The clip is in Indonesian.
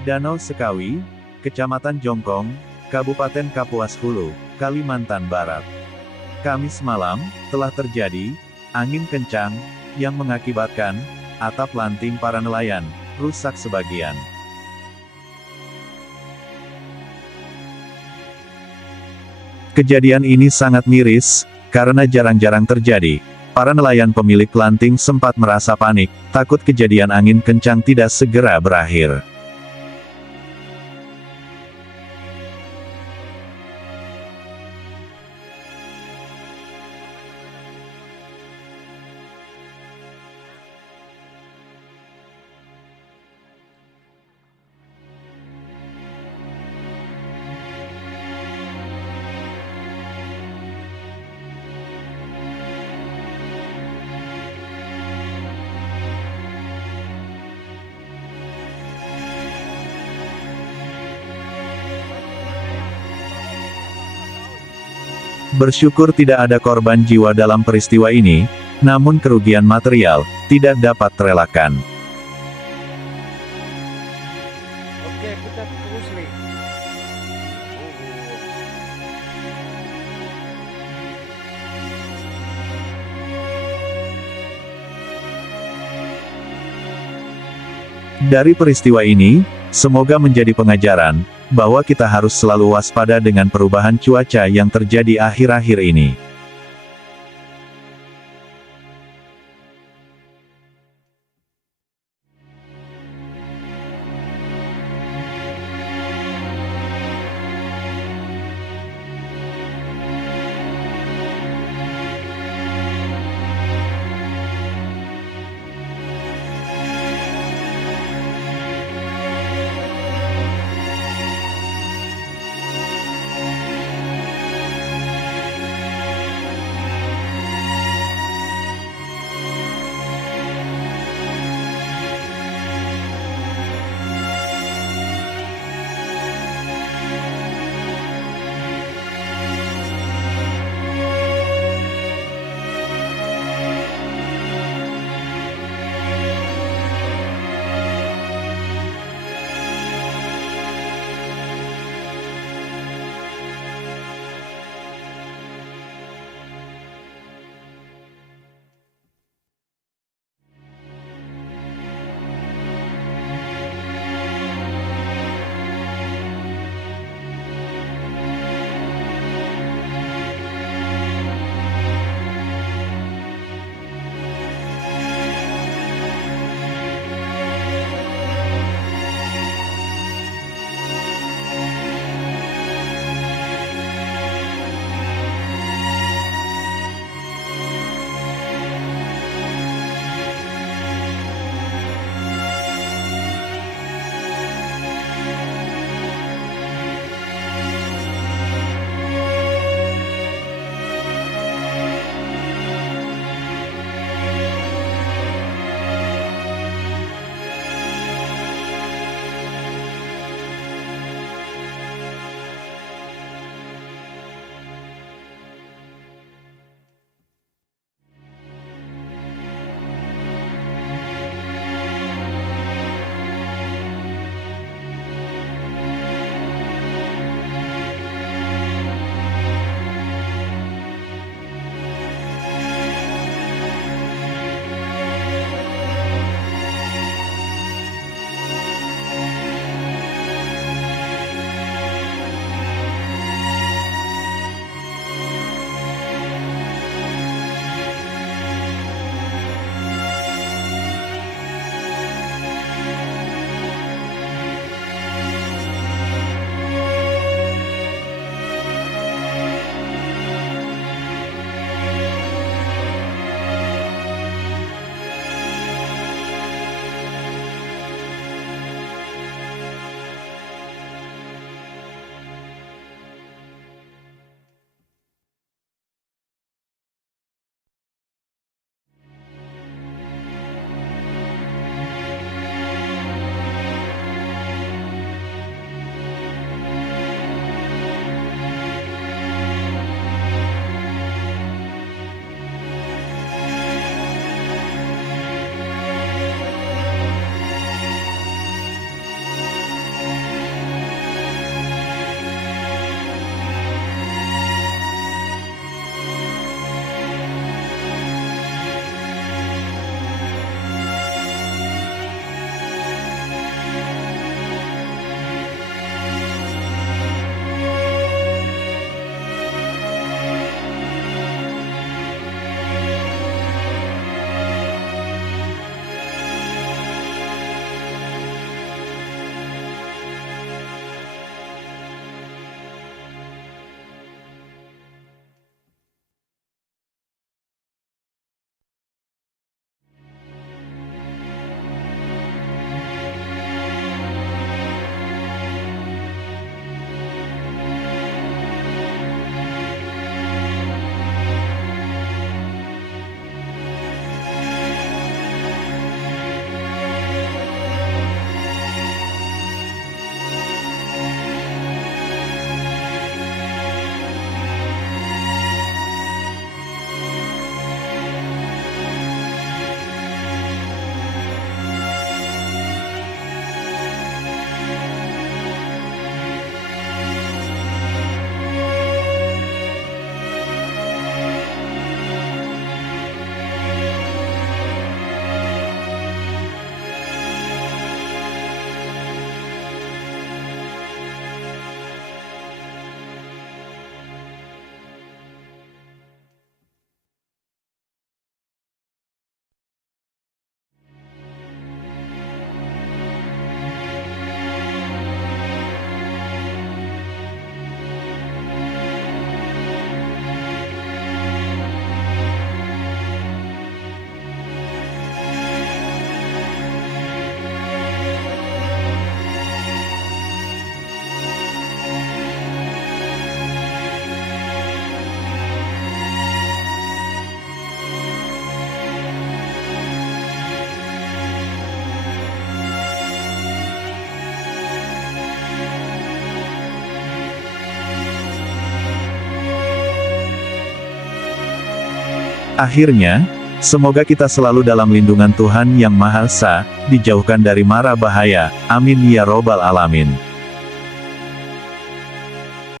Danau Sekawi, Kecamatan Jongkong, Kabupaten Kapuas Hulu, Kalimantan Barat. Kamis malam, telah terjadi angin kencang yang mengakibatkan atap lanting para nelayan rusak sebagian. Kejadian ini sangat miris, karena jarang-jarang terjadi. Para nelayan pemilik lanting sempat merasa panik, takut kejadian angin kencang tidak segera berakhir. Bersyukur tidak ada korban jiwa dalam peristiwa ini, namun kerugian material tidak dapat terelakkan. Oke, kita terus nih. Dari peristiwa ini, semoga menjadi pengajaran bahwa kita harus selalu waspada dengan perubahan cuaca yang terjadi akhir-akhir ini. Akhirnya, semoga kita selalu dalam lindungan Tuhan Yang Maha Esa, dijauhkan dari mara bahaya. Amin ya robbal alamin.